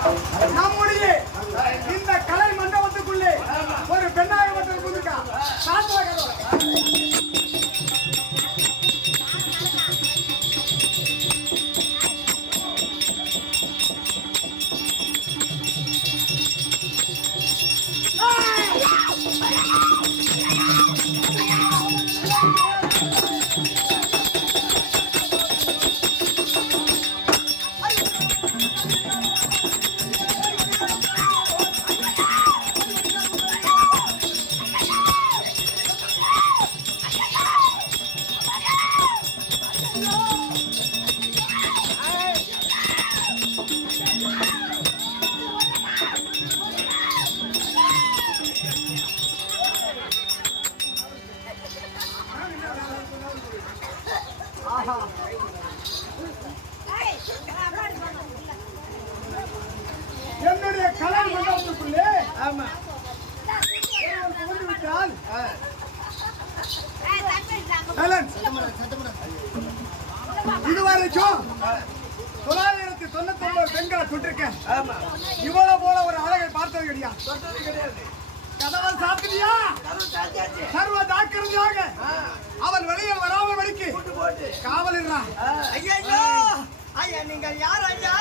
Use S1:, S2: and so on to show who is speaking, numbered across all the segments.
S1: How
S2: ஆமா.
S1: இதுவரைக்கும் தொள்ளாயிரத்தி தொண்ணூத்தி ஒன்பது பெண்களை தொட்டிருக்கேன். இவ்வளவு போல ஒரு அழகை பார்த்தது கிடையாது
S2: கிடையாது
S1: கதவை சாத்திரியா சர்வ வெளியே வராமல் வழிக்கு காவல்
S3: ஐயா ஐயா நீங்கள் யார் ஐயா?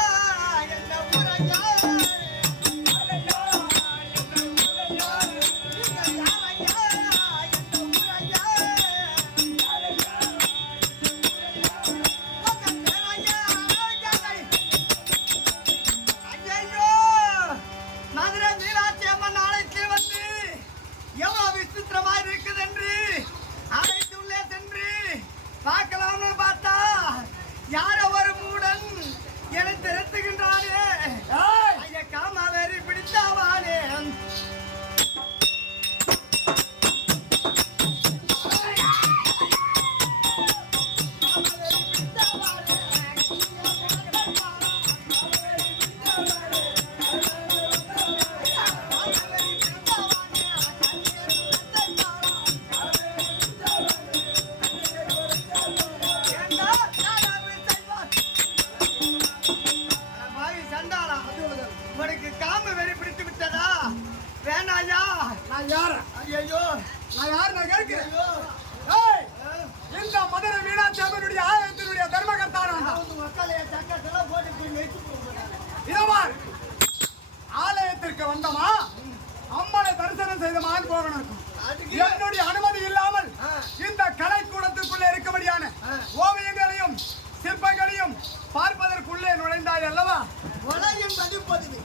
S1: போகணும்
S3: அதுக்கு
S1: என்னுடைய அனுமதி இல்லாமல். இந்த கலைக்கூடத்திற்குள்ளே இருக்கபடியான ஓவியங்களையும் சிற்பங்களையும் பார்ப்பதற்குள்ளே நுழைந்தாய் அல்லவா?
S3: கொலை என்பது பதவி.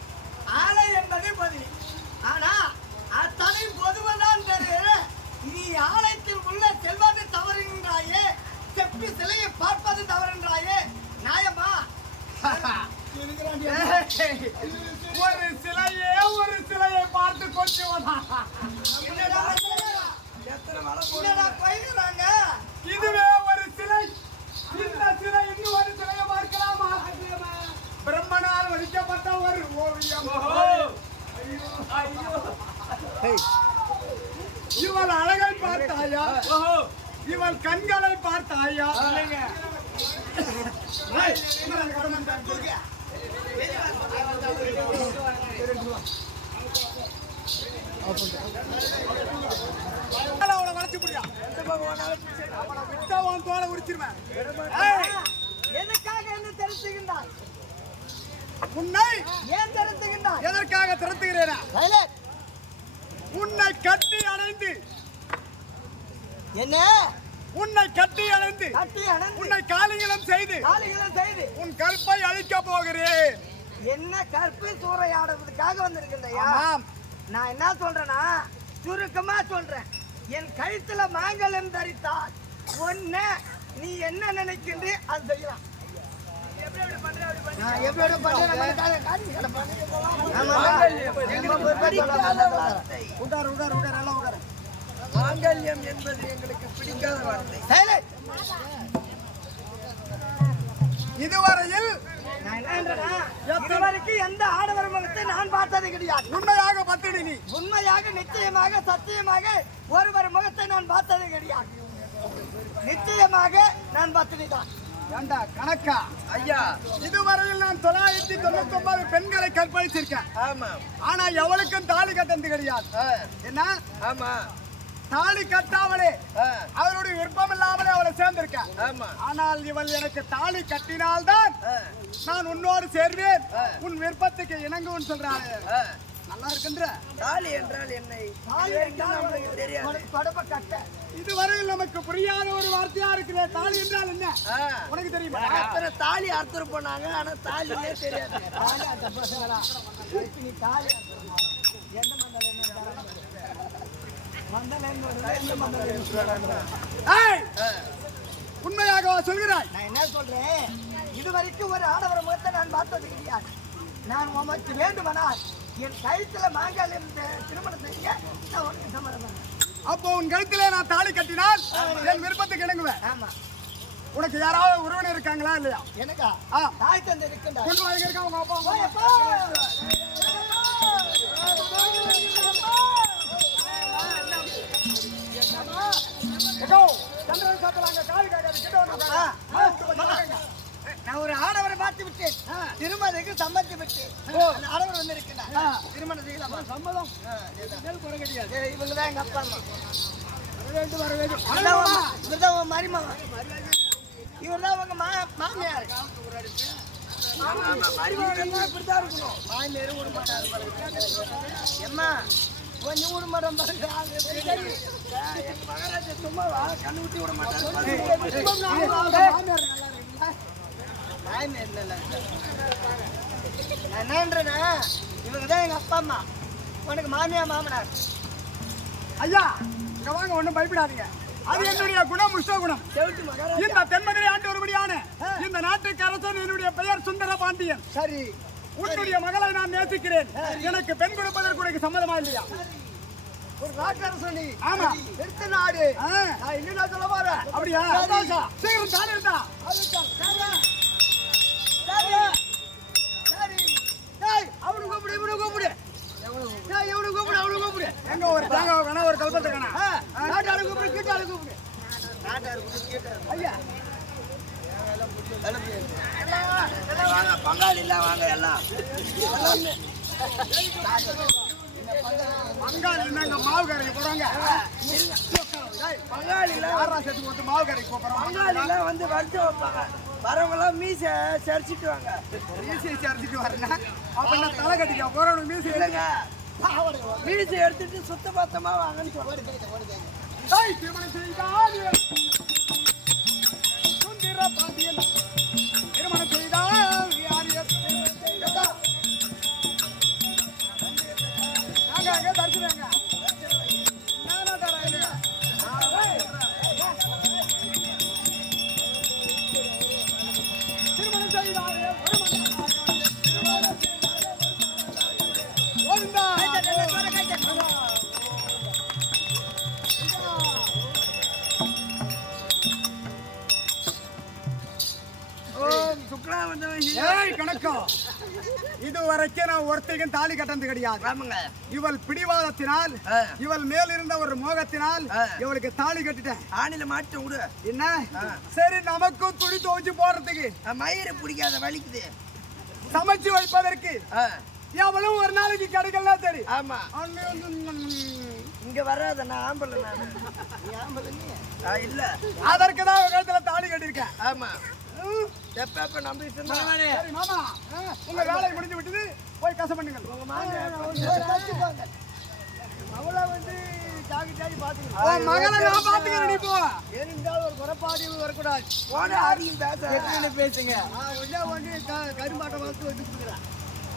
S3: ஆலை என்பது பதவி. ஆனா அத்தனை பொதுவதான் தெரியுது நீ ஆலயத்தில் உள்ள செல்வது தவறுகின்றாயே செப்பி சிலையை பார்ப்பது தவறுன்றாயே நியாயமா?
S1: ஒரு சிலையே ஒரு சிலையை பார்த்து கொஞ்சம்
S3: என்னடா
S2: எத்தனை மலை
S3: என்னடா பயிர்றாங்க
S1: இதுவே ஒரு சிலை இந்த சிலை இன்னும் ஒரு சிலையை பார்க்கலாமா பிரம்மனால் வடிக்கப்பட்ட ஒரு ஓவியம் இவள் அழகை பார்த்தாயா இவள் கண்களை பார்த்தாயா ஏய், இவள் கடமன் தான். அவளை வளைச்சு புடியா அவளை விட்டா உன் தோலை உரிச்சிருவேன் ஏய்,
S3: எதுக்காக என்ன தெரிஞ்சுகின்றாய்
S1: உன்னை
S3: ஏன் தெரிஞ்சுகின்றாய்
S1: எதற்காக
S3: சைலண்ட்
S1: உன்னை கட்டி அணைந்து
S3: என்ன
S1: உன்னை கட்டி அணைந்து
S3: கட்டி அணைந்து
S1: உன்னை காலிங்கலம் செய்து
S3: காலிகளை செய்து
S1: உன் கற்பை அழிக்க போகிறேன்.
S3: என்ன கற்பை சூறையாடுறதுக்காக வந்திருக்கின்றையா? நான் என்ன சொல்றேன்னா சுருக்கமா சொல்றேன். என் கழுத்துல மாங்கல்யம் தரித்தால் ஒண்ணு நீ என்ன நினைக்கின்ற அது செய்யலாம்.
S2: மாங்கல்யம். என்பது எங்களுக்கு பிடிக்காத வார்த்தை.
S1: இதுவரையில்
S3: நான் என்னன்றேன்னா, இதுவரைக்கும் எந்த ஆடவர் முகத்தை பார்த்தது கிடையாது
S1: உண்மையாக பத்தினி நீ.
S3: உண்மையாக நிச்சயமாக சத்தியமாக ஒருவர் முகத்தை நான் பார்த்தது கிடையாது நிச்சயமாக நான் பத்தினி தான்
S1: ஏண்டா கணக்கா?
S2: ஐயா
S1: இதுவரையில் நான் தொள்ளாயிரத்தி தொண்ணூத்தி ஒன்பது பெண்களை கற்பழிச்சிருக்கேன்.
S2: ஆமா
S1: ஆனா எவளுக்கும் தாலி கட்டந்து கிடையாது என்ன?
S2: ஆமா
S1: தாலி கட்டாமலே அவருடைய விருப்பம் இல்லாமலே அவளை சேர்ந்திருக்கேன். ஆனால் இவள் எனக்கு தாலி கட்டினால்தான் நான் உன்னோடு சேர்வேன். உன் விருப்பத்துக்கு இணங்குன்னு சொல்றாளே. நல்லா இருக்குன்ற?
S2: தாலி என்றால் என்னை
S3: தொடப்ப கட்டை.
S1: இதுவரையில் நமக்கு புரியாத ஒரு வார்த்தையா இருக்குது தாலி என்றால் என்ன? உனக்கு தெரியுமா?
S2: அத்தனை தாலி அறுத்துட்டு போனாங்க ஆனா தாலியே தெரியாது.
S3: தாலி தாலி? எந்த மண்டலம் என்ன தரணும்? மண்டலம் என்ன வருது? எந்த மண்டலம் என்ன வருது?
S1: ஏய்,
S2: ஆ,
S1: உண்மையாகவா சொல்கிறாய்.
S3: நான் என்ன சொல்றேன்? இதுவரைக்கும் ஒரு ஆடவர முகத்தை நான் பார்த்தது கிடையாது நான் உமக்கு வேண்டுமானால் என் கழுத்துல மாங்காலியம் திருமணம் செய்ய நான் உனக்கு சம்மதம் பண்றேன்.
S1: அப்போ உன் கழுத்திலே நான் தாலி கட்டினால் என் விருப்பத்துக்கு இணங்குவேன்.
S3: ஆமா.
S1: உனக்கு யாராவது உறவினர் இருக்காங்களா இல்லையா?
S3: எனக்கா?
S1: ஆ.
S3: தாய் தந்தை இருக்கின்றார்
S1: கொண்டு வாங்க இருக்கா உங்க அப்பா!
S3: நான் ஒரு ஆடவரை பார்த்து விட்டேன் திருமணத்துக்கு சம்மதி விட்டேன் ஆடவர் வந்து இருக்கிறார் திருமணம் செய்யலாமா.
S1: சம்மதம். குறை கிடையாது.
S3: இவங்க தான் எங்க அப்பா அம்மா.
S1: வர வேண்டும் வர வேண்டும்.
S3: மா- இவர்தான் உன் மருமகன். இவர்தான் உங்க மா மாமியார். மாமியாரும் விட மாட்டாரு பாருங்க. எம்மா, கொஞ்சம் விட மாட்டான் பாருங்க. எங்க மகாராஜா கண்ணு விட இவங்க தான் எங்க அப்பா அம்மா உனக்கு மாமியா மாமனார்
S1: ஐயா இங்க வாங்க ஒண்ணும் பயப்படாதீங்க அது என்னுடைய குணம் உஷ்ட குணம் இந்த தென்மதுரை ஆண்டு ஒருபடியான இந்த நாட்டுக்கு அரசன் என்னுடைய பெயர் சுந்தர பாண்டியன்
S3: சரி
S1: உன்னுடைய மகளை நான் நேசிக்கிறேன். எனக்கு பெண் கொடுப்பதற்கு உனக்கு சம்மதமா இல்லையா?
S3: ஒரு நாட்டரசு நீ.
S1: ஆமா.
S3: எடுத்த நாடு. நான் என்ன சொல்ல போறேன்.
S1: அப்படியா. சீக்கிரம் தாலி இருந்தா
S3: அவனை கூப்பிடு, இவனை கூப்பிடு. இவனை கூப்பிடு, அவனை கூப்பிடு.
S1: எங்க ஒரு தேங்காய் வேணா ஒரு கல்பத்தை வேணா.
S3: நாட்டாளை கூப்பிடு, கீட்டாளை கூப்பிடு. ஐயா. வாங்க, பங்காளி எல்லாம் வாங்க, எல்லாம்.
S1: பங்காளி மாவு கரைக்கு போறாங்க
S3: பங்காளி எல்லாம்
S1: சேர்த்து போட்டு மாவு கரைக்கு போறோம்
S3: பங்காளி எல்லாம் வந்து வரிசை வைப்பாங்க வரவங்களாம் மீசை சரிச்சிட்டு வாங்க
S1: மீசி வச்சு வரேன்னா அப்ப நான் தலை கட்டிக்க போறவனுக்கு மீசை
S3: இல்லைங்க மீசை எடுத்துட்டு சுத்த பத்தமா வாங்கன்னு சொல்லுவாங்க
S1: திருமணம் செய்தால் சுந்தர பாண்டியன் இதுவரைக்கும் நான் ஒருத்தைக்கும் தாலி கட்டந்து கிடையாது.
S3: ஆமாங்க.
S1: இவள் பிடிவாதத்தினால். இவள் மேல் இருந்த ஒரு மோகத்தினால். இவளுக்கு தாலி கட்டிட்டேன்.
S3: ஆணில மாட்டு விடு.
S1: என்ன? சரி நமக்கும் துணி துவைச்சு போடுறதுக்கு.
S3: மயிறு பிடிக்காத வலிக்குது.
S1: சமைச்சு வைப்பதற்கு. எவளும் ஒரு நாளைக்கு கிடைக்கல சரி.
S3: ஆமா. இங்க வராத நான் ஆம்பளை நான். ஆம்பளை இல்ல.
S1: அதற்கு தான் கழுத்துல தாலி கட்டியிருக்கேன்.
S3: ஆமா. எப்ப நம்பிட்டு இருந்தா
S1: மாமா உங்க வேலை முடிஞ்சு விட்டது. போய் கசம் பண்ணுங்கள்.
S3: அவளை வந்து ஜாகி ஜாகி
S1: உன் மகளை நான் பாத்துக்கிறேன் நீ போ.
S3: இருந்தாலும் ஒரு குறைபாடு வரக்கூடாது. போன ஆதியும் பேச. பேசுங்க. ஒன்னே ஒன்று கரும்பாட்டை வளர்த்து வச்சு கொடுக்குறேன்.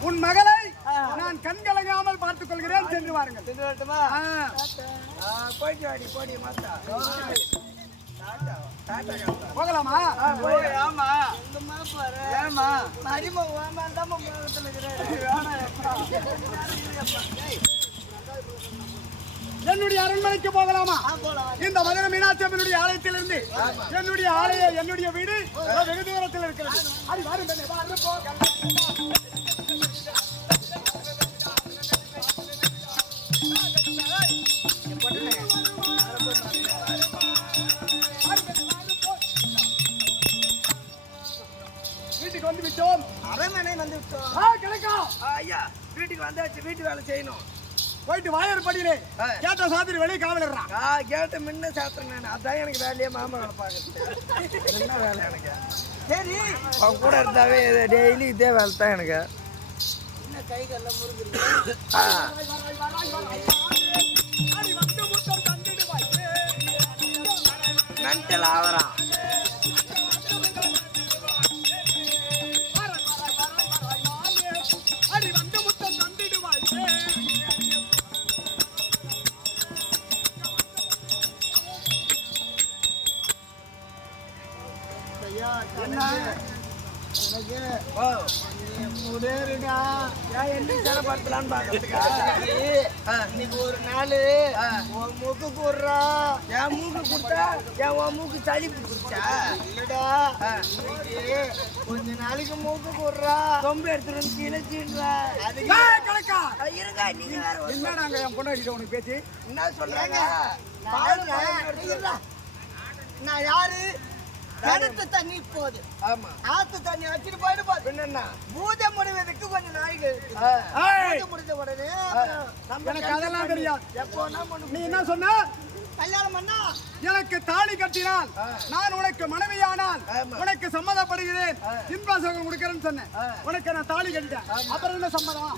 S1: உன் மகளை நான் கண்கலங்காமல் பார்த்துக் கொள்கிறேன் சென்று வாருங்கள்.
S3: சென்று வரட்டுமா. போயிட்டு வாடி போடி மாத்தா.
S1: போகலாமா
S3: ஆமா எங்கம்மா பாரு ஏமா மரிம
S1: என்னுடைய அரண்மனைக்கு போகலாமா? இந்த மதுரை மீனாட்சி அம்மனுடைய ஆலயத்திலிருந்து என்னுடைய ஆலய என்னுடைய வீடு வெகு தூரத்தில் இருக்கிறது. அது வந்து விட்டோம் அரண்மனை வந்து விட்டோம் ஆ கிடைக்கும் ஐயா
S2: வீட்டுக்கு வந்தாச்சு வீட்டு வேலை செய்யணும்.
S1: போயிட்டு வாயர் படியிலே. கேட்ட சாத்திரி வெளியே காவலிடுறான்
S2: ஆ கேட்ட முன்ன சாத்திரம் நான். அதான் எனக்கு வேலையே மாமரம் நடப்பாங்க என்ன வேலை எனக்கு?
S3: சரி.
S2: அவன் கூட இருந்தாவே டெய்லி இதே வேலை தான் எனக்கு.
S3: என்ன கைகள்லாம் முருகுது
S2: ஆ. மென்டல் ஆவறான்.
S3: கூடுறா
S2: என் மூக்கு கொடுத்தா என் மூக்கு சளி பிடிச்சிருச்சா?
S3: இல்லடா கொஞ்ச நாளைக்கு மூக்கு கூடுறா
S2: சொம்பு எடுத்துட்டு வந்து கிழச்சின்றா
S3: அதுக்கு
S1: ஏய், கணக்கா.
S2: இருங்க நீங்க வேற
S1: என்னடாங்க என் பொண்ணு உனக்கு பேச்சு?
S2: என்ன சொல்றாங்க.
S3: நான் யாரு? கிணத்து தண்ணி போகுது
S2: ஆமா.
S3: ஆத்து தண்ணி வச்சுட்டு போயிட்டு
S2: பின்ன
S3: பூஜை முடிவதற்கு கொஞ்சம் பூஜை முடிஞ்ச உடனே
S1: எனக்கு அதெல்லாம் தெரியாது.
S3: எப்போ
S1: நீ என்ன சொன்ன?
S3: கல்யாணம் பண்ணா?
S1: எனக்கு தாலி கட்டினால். நான் உனக்கு மனைவியானால். உனக்கு சம்மதப்படுகிறேன். இன்பாசகம் கொடுக்கறேன்னு சொன்னேன். உனக்கு நான் தாலி கட்டிட்டேன். அப்புறம் என்ன சம்மதம்?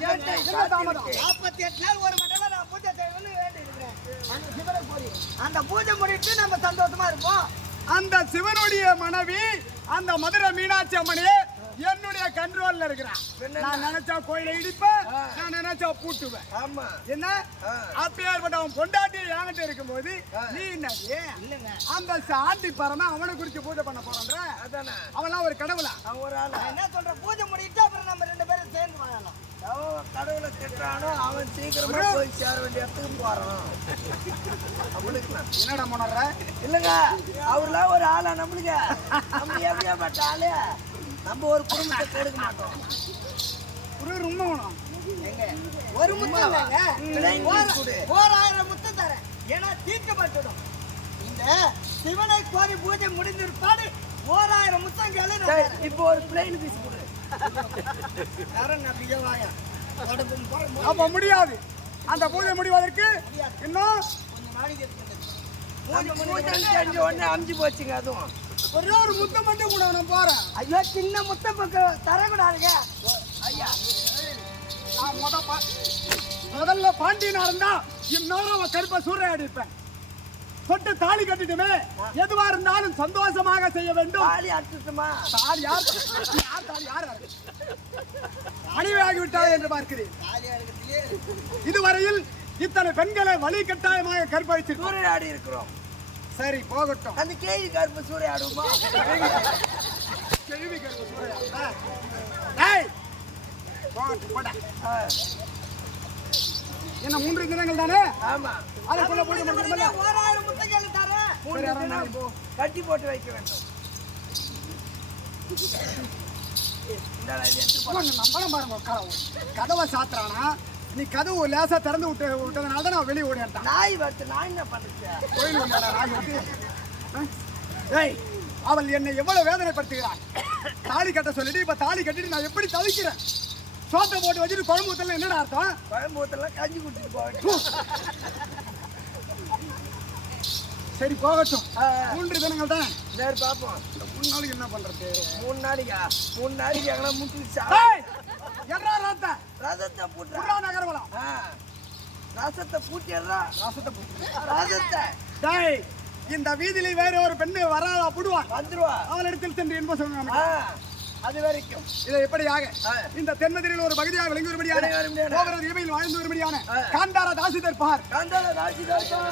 S1: என்ன தாமதம்?
S3: நாற்பத்தி எட்டு நாள் ஒரு மண்டலம் நான் பூஜை செய்யணும்னு வேண்டி இருக்கிறேன் அந்த பூஜை முடிட்டு நம்ம சந்தோஷமா இருப்போம்.
S1: அந்த சிவனுடைய மனைவி அந்த மதுரை மீனாட்சி அம்மனே என்னுடைய கண்ட்ரோல்ல இருக்கிறான் நான் நினைச்சா கோயிலை இடிப்பேன். நான் நினைச்சா பூட்டுவேன்.
S2: ஆமா.
S1: என்ன. அப்பேற்பட்ட அவன் பொண்டாட்டி என்கிட்ட இருக்கும்போது. நீ என்னது?
S3: இல்லைங்க.
S1: அந்த சாண்டி பரம அவனை குறிச்சு பூஜை பண்ண போறன்ற
S2: அதானே.
S1: அவன்லாம் ஒரு கடவுளா?
S2: ஒரு ஆளா?
S3: என்ன சொல்றேன்? பூஜை முடிட்டு அப்புறம் நம்ம ரெண்டு பேரும் சேர்ந்து வாழலாம்.
S2: அவன் கடவுளை திட்டுறானோ அவன் சீக்கிரமா போய் சேர வேண்டிய இடத்துக்கு போறான். அவனுக்கு
S1: என்னடா முனர்ற
S2: இல்லைங்க அவர்லாம் ஒரு ஆளா நம்மளுக்கு. நம்ம எப்படியா பட்ட ஆளு? நம்ம ஒரு குடும்பத்தை கெடுக்க மாட்டோம்.
S1: ஒரு ரொம்ப
S3: ஒரு முத்தம். ஓராயிரம் முத்தம் தரேன். ஏன்னா தீர்க்கப்பட்டுடும். இந்த சிவனை கோரி பூஜை முடிந்திருப்பாடு. ஓராயிரம் முத்தம் கேளு.
S2: இப்போ ஒரு பிளைன் பீஸ் கொடு
S1: அப்ப முடியாது. அந்த பூஜை முடிவதற்கு இன்னும்
S2: உடனே அமுச்சு போச்சுங்க அதுவும்.
S1: ஒரே ஒரு முத்தம் மட்டும் கூட நான் போறேன்.
S3: ஐயோ சின்ன முத்தம் தரக்கூடாதுங்க.
S2: ஐயா.
S1: முதல்ல பாண்டியனா இருந்தா இன்னொரு அவன் கருப்பை சூறையாடி இருப்பேன். தொட்டு தாலி கட்டிட்டுமே எதுவா இருந்தாலும் சந்தோஷமாக செய்ய வேண்டும்.
S2: தாலி அறுத்துட்டுமா
S1: தாலி யார் யார் தாலி? யார் யாரு? அழிவாகி விட்டாய் என்று பார்க்கிறேன். இதுவரையில் இத்தனை பெண்களை வழி கட்டாயமாக கற்பழிச்சிருக்கோம்.
S2: சூறையாடி இருக்கிறோம்.
S1: சரி போகட்டும்.
S2: அந்த கேள்வி கருப்பு சூறையாடுமா
S1: கேள்வி கருப்பு சூறையாடுதா? டேய், போகட்டும், போடா. என்ன மூன்று தினங்கள் தானே?
S2: ஆமா.
S1: அதுக்குள்ள போய்
S3: ஓராயிரம் முத்தம் கேளு தரேன்
S1: அரை
S2: போ- கட்டி போட்டு வைக்க வேண்டும்.
S1: நம்பணும் பாருங்க உட்கார கதவை. சாத்துறானா? நீ கதவு லேசா திறந்து விட்டு விட்டதுனால தான் நான் வெளியே ஓடிட்டான்
S2: நாய் வருது நான் என்ன பண்ணுறேன்
S1: கோயில் நாய் வந்து? ஏய். அவள் என்னை எவ்வளவு வேதனைப்படுத்துகிறாள்? தாலி கட்ட சொல்லிட்டு இப்ப தாலி கட்டிட்டு நான் எப்படி தவிக்கிறேன்? சோத்தை போட்டு வச்சுட்டு குழம்பு ஊத்தல என்னடா அர்த்தம்?
S2: கோயம்புத்தூர்லாம் கஞ்சி குடிச்சிட்டு போக.
S1: சரி போகட்டும். மூன்று தினங்கள் தான்?
S2: சரி பார்ப்போம்
S1: இந்த மூணு நாளைக்கு என்ன பண்றது?
S2: மூணு நாளைக்கா? மூணு நாளைக்கு எங்கன்னா முட்டு
S1: ஏய், என்ன ரத்த?
S2: ரசத்தை பூட்டுறா.
S1: புறா நகரவலாம்.
S2: ரசத்தை பூட்டிடுறா.
S1: ரசத்தை போட்டு
S2: ரசத்தை.
S1: டேய் இந்த வீதியில வேற ஒரு பெண்ணு வராதா புடுவான்
S2: வந்துருவா.
S1: அவளிடத்தில் சென்று இன்ப சொல்லுங்க
S2: ஆ, அது வரைக்கும்
S1: இதை எப்படியாக. இந்த தென்மதிரில் ஒரு பகுதியாக விளங்கி வரும்படியான. கோபுரத்து இவையில் வாழ்ந்து வரும்படியான. காந்தார தாசிதர் பார்
S2: காந்தால ராசி தோஷம்